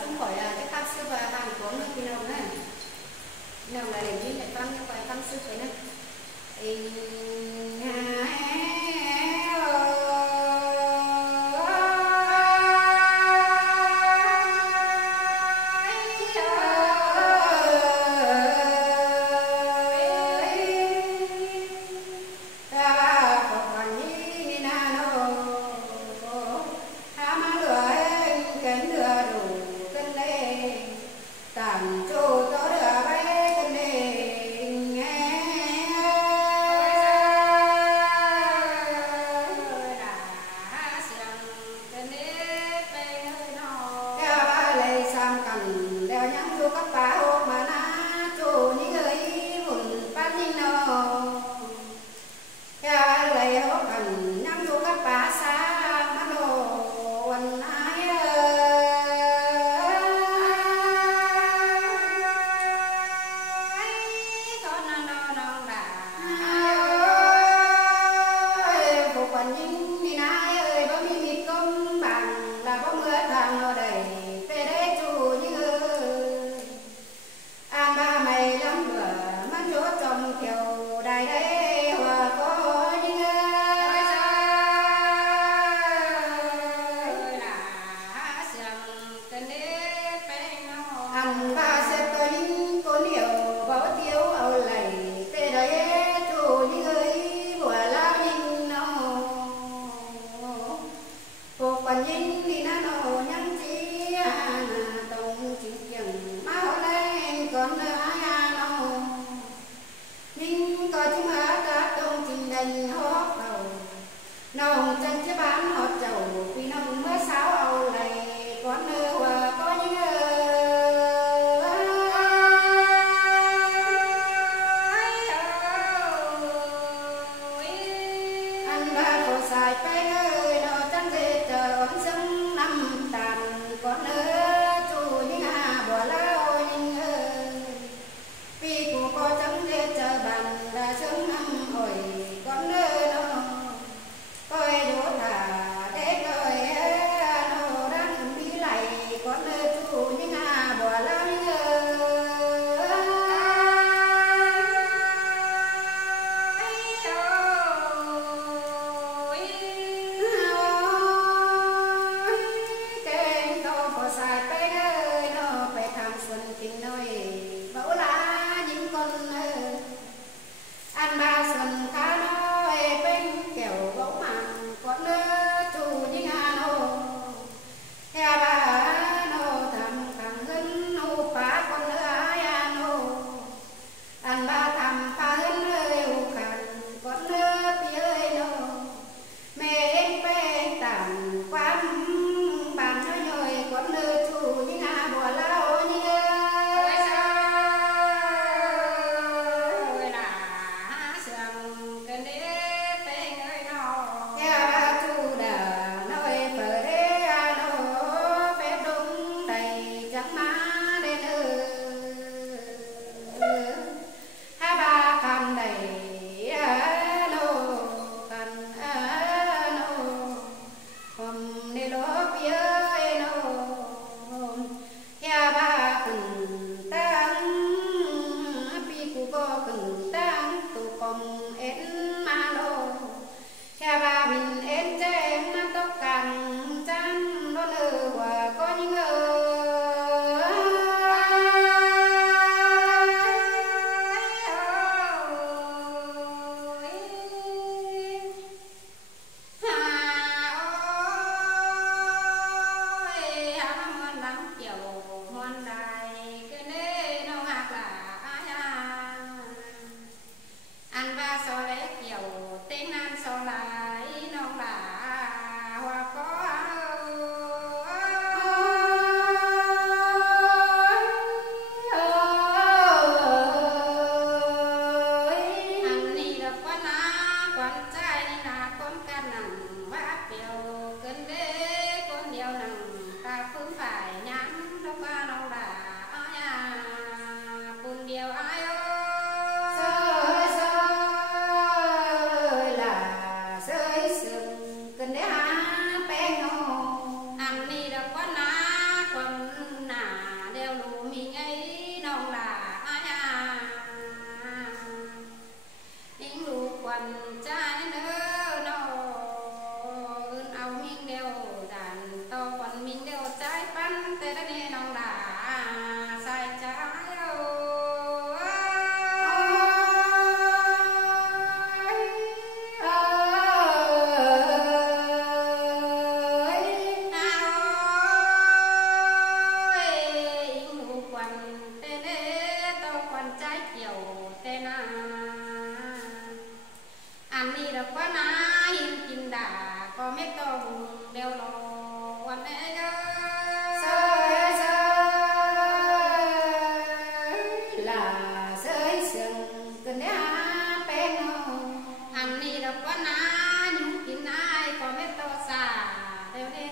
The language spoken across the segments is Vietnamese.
Chúng khỏi cái tăng sư và hàng của nước thì nào này nào là để như lại tăng như vậy tăng sư phải nè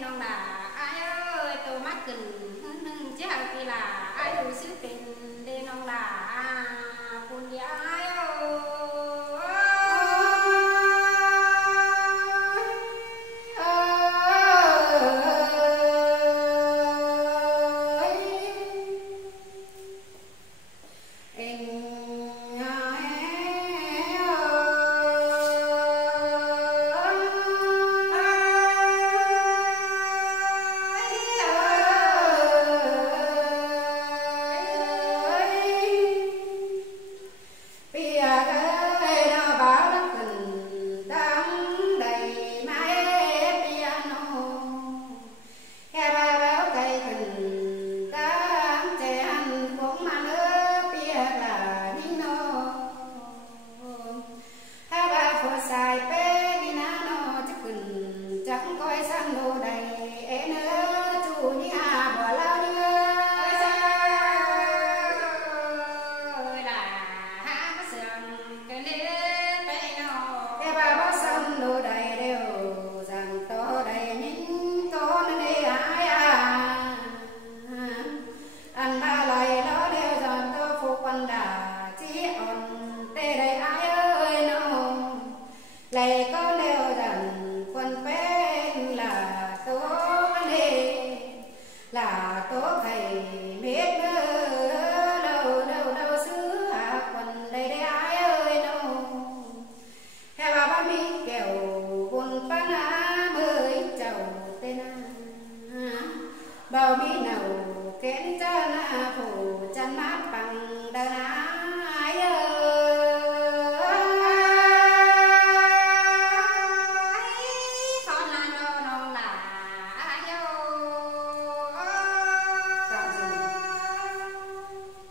nong là ai ơi tôi mắt cần chứ hả thì là ai đủ sức tình để nong là con đi ai ơi lại có nêu rằng quân bên là tố nề là tố thầy biết đâu xứ quần đây đây ai ơi đâu theo bà mi kẹo buồn bán mới chầu tên bao mi nào kén cha na